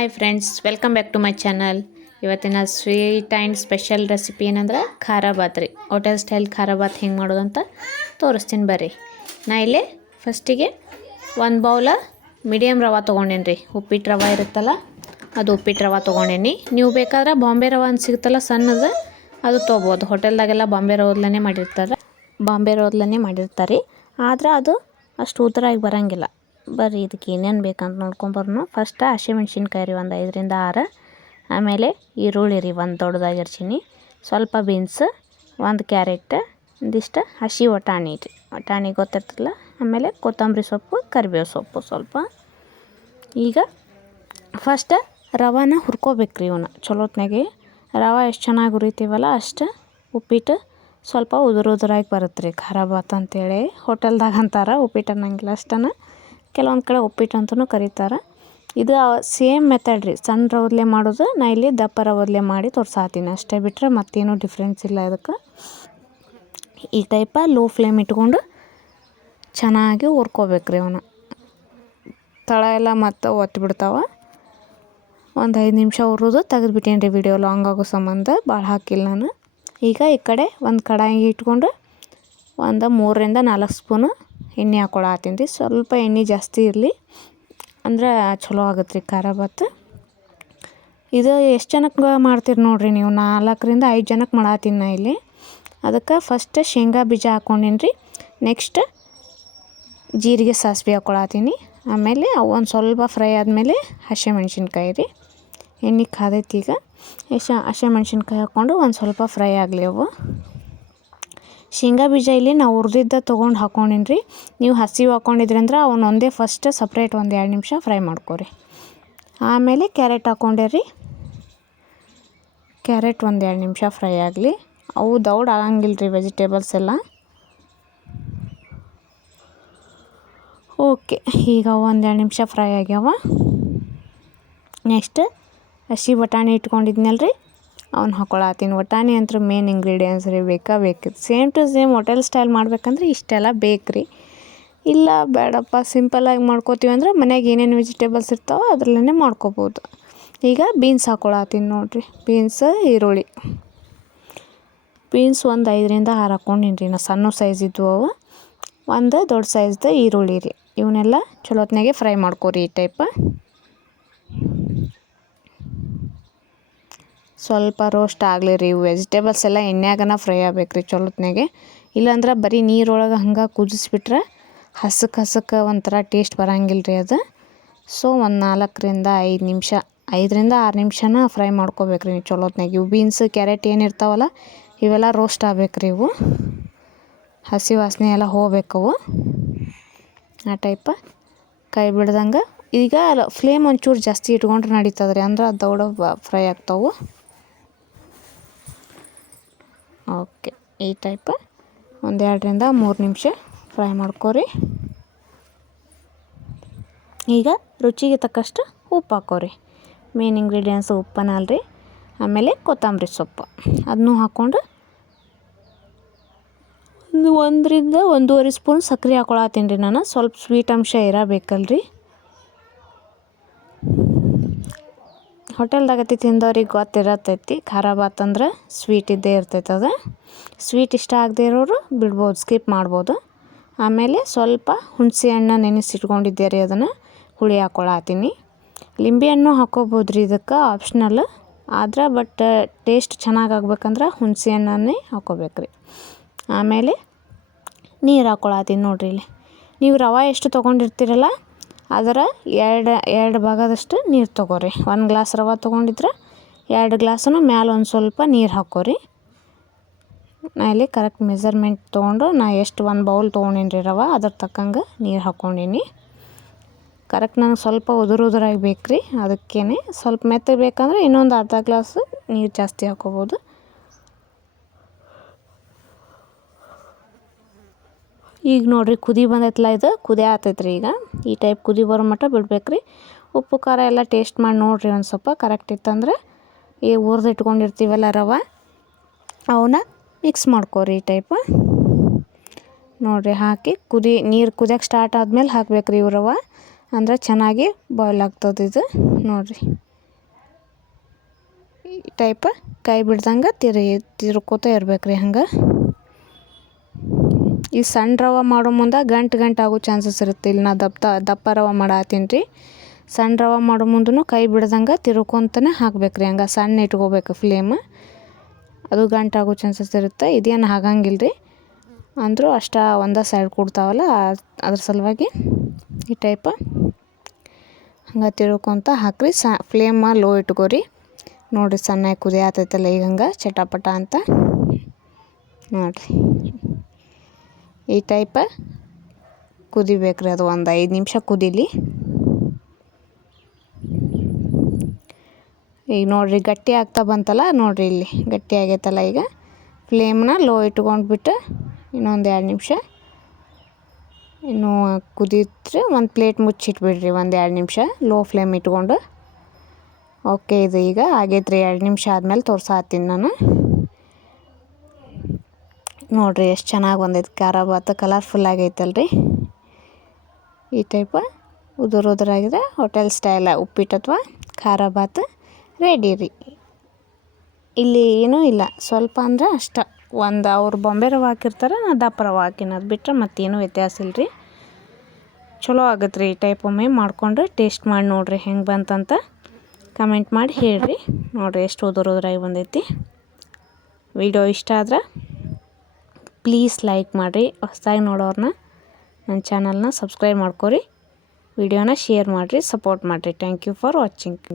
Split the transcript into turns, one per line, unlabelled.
Hi friends, welcome back to my channel. ಇವತ್ತಿನ sweet and special recipe ಏನಂದ್ರೆ ಖಾರ ಬಾತ್ ರೀ. Hotel style ಖಾರ ಬಾತ್ ಹೆಂಗೆ ಮಾಡೋದು ಅಂತ ತೋರಿಸ್ತೀನಿ ಬರ್ರಿ. ನಾ ಇಲ್ಲಿ ಫಸ್ಟಿಗೆ ಒಂದು ಬೌಲ ಮೀಡಿಯಮ್ ರವೆ ತೊಗೊಂಡೇನಿ ರೀ. ಉಪ್ಪಿಟ್ಟು ರವೆ ಇರುತ್ತಲ್ಲ, ಅದು ಉಪ್ಪಿಟ್ಟು ರವೆ ತೊಗೊಂಡೇನಿ. ನೀವು ಬೇಕಾದ್ರೆ ಬಾಂಬೆ ರವೆ ಅಂತ ಸಿಗುತ್ತಲ್ಲ ಸಣ್ಣದು, ಅದು ತೊಗೋಬೋದು. ಹೋಟೆಲ್ದಾಗೆಲ್ಲ ಬಾಂಬೆ ರವದ್ಲೇ ಮಾಡಿರ್ತಾರೆ. ಬಾಂಬೆ ರವದ್ಲೇ ಮಾಡಿರ್ತಾರೆ ಆದ್ರೆ ಅದು ಅಷ್ಟು ಆಗಿ ಬರೋಂಗಿಲ್ಲ. ಬರ್ರಿ, ಇದಕ್ಕೆ ಏನೇನು ಬೇಕಂತ ನೋಡ್ಕೊಂಬರ್ನು ಫಸ್ಟ್ ಹಸಿಮೆಣ್ಸಿನ್ಕಾಯಿ ರೀ ಒಂದು ಐದರಿಂದ ಆರು. ಆಮೇಲೆ ಈರುಳ್ಳಿ ರೀ ಒಂದು ದೊಡ್ಡದಾಗಿರ್ತೀನಿ. ಸ್ವಲ್ಪ ಬೀನ್ಸ್, ಒಂದು ಕ್ಯಾರೆಟ್, ಒಂದಿಷ್ಟು ಹಸಿ ವಟಾಣಿ ರೀ. ವಟಾಣಿ ಗೊತ್ತಿರ್ತಲ್ಲ ಆಮೇಲೆ ಕೊತ್ತಂಬರಿ ಸೊಪ್ಪು, ಕರಿಬೇವು ಸೊಪ್ಪು ಸ್ವಲ್ಪ. ಈಗ ಫಸ್ಟ್ ರವಾನ ಹುರ್ಕೋಬೇಕು ರೀ ಇವನ್ನ ಚಲೋತ್ನಾಗೆ ರವೆ ಎಷ್ಟು ಚೆನ್ನಾಗಿ ಹುರಿತೀವಲ್ಲ ಅಷ್ಟು ಉಪ್ಪಿಟ್ಟು ಸ್ವಲ್ಪ ಉದುರು ಉದುರಾಗಿ ಬರುತ್ತೆ ರೀ ಖಾರ ಬಾತ್ ಅಂತೇಳಿ. ಹೋಟೆಲ್ದಾಗ ಅಂತಾರೆ ಉಪ್ಪಿಟ್ಟು ಅನ್ನಂಗಿಲ್ಲ ಅಷ್ಟನ. ಕೆಲವೊಂದು ಕಡೆ ಉಪ್ಪಿಟ್ಟು ಅಂತಲೂ ಕರೀತಾರೆ. ಇದು ಸೇಮ್ ಮೆಥಡ್ ರೀ. ಸಣ್ಣ ರವದ್ಲೆ ಮಾಡೋದು, ನಾ ಇಲ್ಲಿ ದಪ್ಪ ರವದ್ಲೆ ಮಾಡಿ ತೋರಿಸಾತೀನಿ. ಅಷ್ಟೇ ಬಿಟ್ಟರೆ ಮತ್ತೇನೂ ಡಿಫ್ರೆನ್ಸ್ ಇಲ್ಲ ಅದಕ್ಕೆ ಈ ಟೈಪ ಲೋ ಫ್ಲೇಮ್ ಇಟ್ಕೊಂಡು ಚೆನ್ನಾಗಿ ಹುರ್ಕೋಬೇಕು ರೀ ತಳ ಎಲ್ಲ ಮತ್ತೆ ಒತ್ತು ಬಿಡ್ತಾವೆ. ಒಂದು ಐದು ನಿಮಿಷ ಹುರಿದು ತೆಗೆದುಬಿಟ್ಟೇನಿ ರೀ ವಿಡಿಯೋ ಲಾಂಗ್ ಆಗೋ ಸಂಬಂಧ. ಭಾಳ ಹಾಕಿಲ್ಲ ನಾನು. ಈಗ ಈ ಕಡೆ ಒಂದು ಕಡಾಯಿ ಇಟ್ಕೊಂಡು ಒಂದು ಮೂರರಿಂದ ನಾಲ್ಕು ಸ್ಪೂನು ಎಣ್ಣೆ ಹಾಕ್ಕೊಳತ್ತೀನಿ ರೀ ಸ್ವಲ್ಪ ಎಣ್ಣೆ ಜಾಸ್ತಿ ಇರಲಿ. ಅಂದ್ರೆ ಚಲೋ ಆಗತ್ತೆ ರೀ ಖಾರ ಭಾತ್. ಇದು ಎಷ್ಟು ಜನಕ್ಕೆ ಮಾಡ್ತೀರಿ ನೋಡಿರಿ ನೀವು? ನಾಲ್ಕರಿಂದ ಐದು ಜನಕ್ಕೆ ಮಾಡತ್ತೀನಿ ನಾ ಇಲ್ಲಿ. ಅದಕ್ಕೆ ಫಸ್ಟ್ ಶೇಂಗಾ ಬೀಜ ಹಾಕ್ಕೊಂಡೀನಿ ರೀ ನೆಕ್ಸ್ಟ್ ಜೀರಿಗೆ ಸಾಸಿವೆ ಹಾಕ್ಕೊಳತ್ತೀನಿ ಆಮೇಲೆ ಒಂದು ಸ್ವಲ್ಪ ಫ್ರೈ ಆದಮೇಲೆ ಹಸಿಮೆಣ್ಸಿನ್ಕಾಯಿ ರೀ. ಎಣ್ಣೆ ಕಾದೈತಿ ಈಗ. ಹಸಿ ಹಸಿಮೆಣ್ಸಿನ್ಕಾಯಿ ಹಾಕ್ಕೊಂಡು ಒಂದು ಸ್ವಲ್ಪ ಫ್ರೈ ಆಗಲಿ ಅವು. ಶೇಂಗಾ ಬೀಜ ಇಲ್ಲಿ ನಾವು ಹುರಿದಿದ್ದ ತೊಗೊಂಡು ಹಾಕೊಂಡಿನಿ ರೀ ನೀವು ಹಸಿವು ಹಾಕ್ಕೊಂಡಿದ್ರಿ ಅಂದ್ರೆ ಅವನ್ನ ಒಂದೇ ಫಸ್ಟ್ ಸಪ್ರೇಟ್ ಒಂದು ಎರಡು ನಿಮಿಷ ಫ್ರೈ ಮಾಡ್ಕೊರಿ. ಆಮೇಲೆ ಕ್ಯಾರೆಟ್ ಹಾಕ್ಕೊಂಡೆ ಕ್ಯಾರೆಟ್ ಒಂದು ಎರಡು ನಿಮಿಷ ಫ್ರೈ ಆಗಲಿ. ಅವು ದೌಡ್ ಆಗಂಗಿಲ್ಲ ರೀ ವೆಜಿಟೇಬಲ್ಸ್ ಎಲ್ಲ. ಓಕೆ ಈಗ ಒಂದು ಎರಡು ನಿಮಿಷ ಫ್ರೈ ಆಗ್ಯಾವ. ನೆಕ್ಸ್ಟ್ ಹಸಿ ಬಟಾಣಿ ಇಟ್ಕೊಂಡಿದ್ನಲ್ಲ ರೀ ಅವ್ನು ಹಾಕೊಳ್ಳಾತೀನಿ ವಟಾಣಿ ಅಂತೂ ಮೇನ್ ಇಂಗ್ರೀಡಿಯೆಂಟ್ಸ್ ರೀ, ಬೇಕಾ ಬೇಕು. Same to same hotel style ಮಾಡ್ಬೇಕಂದ್ರೆ ಇಷ್ಟೆಲ್ಲ ಬೇಕು ರೀ. ಇಲ್ಲ, ಬೇಡಪ್ಪ ಸಿಂಪಲ್ಲಾಗಿ ಮಾಡ್ಕೋತೀವಿ ಅಂದ್ರೆ ಮನ್ಯಾಗ ಏನೇನು ವೆಜಿಟೇಬಲ್ಸ್ ಇರ್ತಾವೋ ಅದರಲ್ಲೇ ಮಾಡ್ಕೋಬೋದು. ಈಗ ಬೀನ್ಸ್ ಹಾಕೊಳ್ಳಾತೀನಿ ನೋಡಿರಿ. ಬೀನ್ಸ್ ಈರುಳ್ಳಿ. ಬೀನ್ಸ್ ಒಂದು ಐದರಿಂದ ಆರು ಹಾಕ್ಕೊಂಡಿನಿ ರೀ ನಾ ಸಣ್ಣ ಸೈಜ್ ಇದ್ವು ಅವು. ಒಂದು ದೊಡ್ಡ ಸೈಜ್ದು ಈರುಳ್ಳಿ ರೀ. ಇವನ್ನೆಲ್ಲ ಚಲೋತ್ನಾಗೆ ಫ್ರೈ ಮಾಡ್ಕೊರಿ ಈ ಟೈಪ ಸ್ವಲ್ಪ ರೋಸ್ಟ್ ಆಗಲಿ ರೀ ವೆಜಿಟೇಬಲ್ಸ್ ಎಲ್ಲ ಎಣ್ಣೆಗನ ಫ್ರೈ ಆಗ್ಬೇಕು ರೀ ಚಲೋತ್ನಾಗೆ ಇಲ್ಲಾಂದ್ರೆ ಬರೀ ನೀರೊಳಗೆ ಹಂಗೆ ಕುದಿಸ್ಬಿಟ್ರೆ ಹಸಕ್ಕೆ ಹಸಕ್ಕೆ ಒಂಥರ ಟೇಸ್ಟ್ ಬರೋಂಗಿಲ್ಲ ರೀ ಅದು. ಸೊ ಒಂದು ನಾಲ್ಕರಿಂದ ಐದು ನಿಮಿಷ, ಐದರಿಂದ ಆರು ನಿಮಿಷನ ಫ್ರೈ ಮಾಡ್ಕೋಬೇಕು ರೀ ಚಲೋತ್ನಾಗೆ ಇವು ಬೀನ್ಸ್ ಕ್ಯಾರೆಟ್ ಏನಿರ್ತಾವಲ್ಲ ಇವೆಲ್ಲ ರೋಸ್ಟ್ ಆಗ್ಬೇಕು ರೀ ಇವು. ಹಸಿ ವಾಸನೆ ಎಲ್ಲ ಹೋಗ್ಬೇಕವು ಆ ಟೈಪ ಕೈ ಬಿಡ್ದಂಗೆ. ಈಗ ಫ್ಲೇಮ್ ಒಂಚೂರು ಜಾಸ್ತಿ ಇಟ್ಕೊಂಡ್ರೆ ನಡೀತದೆ ರೀ ಅಂದ್ರೆ ದೌಡ ಫ್ರೈ ಆಗ್ತಾವೆ. ಓಕೆ, ಈ ಟೈಪ್ ಒಂದೆರಡರಿಂದ ಮೂರು ನಿಮಿಷ ಫ್ರೈ ಮಾಡ್ಕೋರಿ. ಈಗ ರುಚಿಗೆ ತಕ್ಕಷ್ಟು ಉಪ್ಪು ಹಾಕೋರಿ. ಮೇನ್ ಇಂಗ್ರೀಡಿಯೆಂಟ್ಸ್ ಉಪ್ಪನ ಅಲ್ರಿ. ಆಮೇಲೆ ಕೊತ್ತಂಬರಿ ಸೊಪ್ಪು. ಅದನ್ನೂ ಹಾಕ್ಕೊಂಡು ಒಂದು ಒಂದರಿಂದ ಒಂದೂವರೆ ಸ್ಪೂನ್ ಸಕ್ಕರೆ ಹಾಕೊಳತ್ತೀನಿ ರೀ ನಾನು. ಸ್ವಲ್ಪ ಸ್ವೀಟ್ ಅಂಶ ಇರಬೇಕಲ್ರಿ. ಹೋಟೆಲ್ದಾಗತಿ ತಿಂದವ್ರಿಗೆ ಗೊತ್ತಿರತೈತಿ. ಖಾರ ಬಾತ್ ಅಂದ್ರೆ ಸ್ವೀಟ್ ಇದ್ದೇ ಇರ್ತೈತೆ ಅದು. ಸ್ವೀಟ್ ಇಷ್ಟ ಆಗದೆ ಇರೋರು ಬಿಡ್ಬೋದು ಸ್ಕಿಪ್ ಮಾಡ್ಬೋದು. ಆಮೇಲೆ ಸ್ವಲ್ಪ ಹುಣಸೆ ಹಣ್ಣು ನೆನೆಸಿಟ್ಕೊಂಡಿದ್ದೆ ರೀ ಅದನ್ನು ಹುಳಿ ಹಾಕ್ಕೊಳತ್ತೀನಿ ಲಿಂಬೆ ಹಣ್ಣು ಹಾಕ್ಕೋಬೋದು ರೀ ಇದಕ್ಕೆ ಆಪ್ಷನಲ್ ಆದ್ರೆ ಬಟ್ ಟೇಸ್ಟ್ ಚೆನ್ನಾಗಿ ಆಗ್ಬೇಕಂದ್ರೆ ಹುಣಸೆ ಹಣ್ಣನ್ನೇ ಹಾಕ್ಕೋಬೇಕು ರೀ ಆಮೇಲೆ ನೀರು ಹಾಕ್ಕೊಳತ್ತೀನಿ ನೋಡಿರಿ ಇಲ್ಲಿ. ನೀವು ರವೆ ಎಷ್ಟು ತೊಗೊಂಡಿರ್ತೀರಲ್ಲ ಅದರ ಎರಡು ಎರಡು ಭಾಗದಷ್ಟು ನೀರು ತಗೋರಿ. ಒಂದು ಗ್ಲಾಸ್ ರವೆ ತೊಗೊಂಡಿದ್ರೆ ಎರಡು ಗ್ಲಾಸನ್ನು ಮ್ಯಾಲೆ ಒಂದು ಸ್ವಲ್ಪ ನೀರು ಹಾಕೋರಿ. ನಾ ಇಲ್ಲಿ ಕರೆಕ್ಟ್ ಮೆಜರ್ಮೆಂಟ್ ತೊಗೊಂಡು ನಾ ಎಷ್ಟು ಒಂದು ಬೌಲ್ ತೊಗೊಂಡೇನಿ ರೀ ರವೆ, ಅದ್ರ ತಕ್ಕಂಗೆ ನೀರು ಹಾಕ್ಕೊಂಡೀನಿ ಕರೆಕ್ಟ್ ನನಗೆ ಸ್ವಲ್ಪ ಉದುರು ಉದುರಾಗಿ ಬೇಕು ರೀ ಅದಕ್ಕೇ ಸ್ವಲ್ಪ ಮೆತ್ತಗೆ ಬೇಕಂದ್ರೆ ಇನ್ನೊಂದು ಅರ್ಧ ಗ್ಲಾಸು ನೀರು ಜಾಸ್ತಿ ಹಾಕ್ಕೋಬೋದು ಈಗ ನೋಡಿರಿ ಕುದಿ ಬಂದೈತಲ್ಲ ಇದು? ಕುದಿ ಆತೈತೆ ರೀ ಈಗ. ಈ ಟೈಪ್ ಕುದಿ ಬರೋ ಮಟ್ಟ ಬಿಡ್ಬೇಕು ರೀ ಉಪ್ಪು, ಖಾರ ಎಲ್ಲ ಟೇಸ್ಟ್ ಮಾಡಿ ನೋಡಿರಿ ಒಂದು ಸ್ವಲ್ಪ. ಕರೆಕ್ಟ್ ಇತ್ತಂದ್ರೆ ಈ ಹುರ್ದು ಇಟ್ಕೊಂಡಿರ್ತೀವಲ್ಲ ರವೆ, ಅವನ್ನ ಮಿಕ್ಸ್ ಮಾಡ್ಕೋರಿ ಈ ಟೈಪ್ ನೋಡಿರಿ ಹಾಕಿ ಕುದಿ, ನೀರು ಕುದಿಯೋಕೆ ಸ್ಟಾರ್ಟ್ ಆದಮೇಲೆ ಹಾಕ್ಬೇಕು ರೀ ಇವು ರವೆ. ಅಂದ್ರೆ ಚೆನ್ನಾಗಿ ಬಾಯ್ಲ್ ಆಗ್ತದೆ ಇದು. ನೋಡಿರಿ. ಈ ಟೈಪ್ ಕೈ ಬಿಡ್ದಂಗೆ ತಿರು, ತಿರುಕೋತ ಇರ್ಬೇಕು ರೀ ಹಂಗೆ. ಈ ಸಣ್ಣ ರವೆ ಮಾಡೋ ಮುಂದೆ ಗಂಟು ಗಂಟು ಆಗೋ ಚಾನ್ಸಸ್ ಇರುತ್ತೆ. ಇಲ್ಲಿ ನಾ ದಪ್ಪ ದಪ್ಪ ರವೆ ಮಾಡತ್ತೀನಿ ರೀ. ಸಣ್ಣ ರವೆ ಮಾಡೋ ಮುಂದೂ ಕೈ ಬಿಡ್ದಂಗೆ ತಿರ್ಕೊಂತನೇ ಹಾಕ್ಬೇಕು ರೀ ಹಂಗೆ ಸಣ್ಣ ಇಟ್ಕೋಬೇಕು ಫ್ಲೇಮ್ ಅದು ಗಂಟು ಆಗೋ ಚಾನ್ಸಸ್ ಇರುತ್ತೆ. ಇದೇನು ಆಗಂಗಿಲ್ಲ ರೀ. ಅಂದರೂ ಅಷ್ಟ ಒಂದೇ ಸೈಡ್ ಕೊಡ್ತಾವಲ್ಲ, ಅದ್ರ ಸಲುವಾಗಿ ಈ ಟೈಪ್ ಹಂಗೆ ತಿರ್ಕೊಂತ ಹಾಕ್ರಿ. ಸ ಫ್ಲೇಮ ಲೋ ಇಟ್ಕೋರಿ. ನೋಡಿರಿ ಸಣ್ಣ ಕುದಿ ಆತೈತಲ್ಲ ಈಗ ಹಂಗೆ, ಚಟಪಟ ಅಂತ. ನೋಡಿರಿ. ಈ ಟೈಪ ಕುದಿಬೇಕು ರೀ ಅದು ಒಂದು ಐದು ನಿಮಿಷ ಕುದೀಲಿ. ಈಗ ನೋಡಿರಿ ಗಟ್ಟಿ ಆಗ್ತಾ ಬಂತಲ್ಲ ನೋಡಿರಿ ಇಲ್ಲಿ ಗಟ್ಟಿ ಆಗೈತಲ್ಲ ಈಗ. ಫ್ಲೇಮ್ನ ಲೋ ಇಟ್ಕೊಂಡ್ಬಿಟ್ಟು ಇನ್ನೊಂದು ಎರಡು ನಿಮಿಷ ಇನ್ನು ಕುದಿದ್ರೆ ಒಂದು ಪ್ಲೇಟ್ ಮುಚ್ಚಿಟ್ಬಿಡ್ರಿ ಒಂದು ಎರಡು ನಿಮಿಷ ಲೋ ಫ್ಲೇಮ್ ಇಟ್ಕೊಂಡು. ಓಕೆ ಇದು ಈಗ ಆಗೈತ್ರಿ ಎರಡು ನಿಮಿಷ ಆದಮೇಲೆ ತೋರ್ಸಾತೀನಿ ನಾನು. ನೋಡಿರಿ, ಎಷ್ಟು ಚೆನ್ನಾಗಿ ಬಂದೈತೆ. ಖಾರ ಭಾತ್ ಕಲರ್ಫುಲ್ ಆಗೈತಲ್ರಿ. ಈ ಟೈಪ ಉದುರು ಉದುರಾಗಿದೆ ಹೋಟೆಲ್ ಸ್ಟೈಲ ಉಪ್ಪಿಟ್ಟು ಅಥವಾ ಖಾರ ಭಾತ್ ರೆಡಿ ರೀ. ಇಲ್ಲಿ ಏನೂ ಇಲ್ಲ. ಸ್ವಲ್ಪ ಅಂದ್ರೆ ಅಷ್ಟ. ಒಂದು ಅವ್ರು ಬೊಂಬೆ ರವೆ ಹಾಕಿರ್ತಾರೆ ನಾ ದಪ್ಪ ರವೆ ಹಾಕಿನದು ಬಿಟ್ಟರೆ ಮತ್ತೇನು ವ್ಯತ್ಯಾಸ ಇಲ್ಲ ರೀ ಚಲೋ ಆಗತ್ತೆ ರೀ ಈ ಟೈಪ್ ಒಮ್ಮೆ ಮಾಡ್ಕೊಂಡ್ರೆ. ಟೇಸ್ಟ್ ಮಾಡಿ ನೋಡಿರಿ ಹೆಂಗೆ ಬಂತಂತ ಕಮೆಂಟ್ ಮಾಡಿ ಹೇಳಿರಿ. ನೋಡಿರಿ ಎಷ್ಟು ಉದುರು ಉದುರಾಗಿ ಬಂದೈತಿ. ವಿಡಿಯೋ ಇಷ್ಟ ಆದ್ರೆ ಪ್ಲೀಸ್ ಲೈಕ್ ಮಾಡಿರಿ, ಹೊಸದಾಗಿ ನೋಡೋರನ್ನ ನನ್ನ ಚಾನಲ್ನ ಸಬ್ಸ್ಕ್ರೈಬ್ ಮಾಡ್ಕೊರಿ, ವಿಡಿಯೋನ ಶೇರ್ ಮಾಡಿರಿ, ಸಪೋರ್ಟ್ ಮಾಡಿರಿ. Thank you for watching.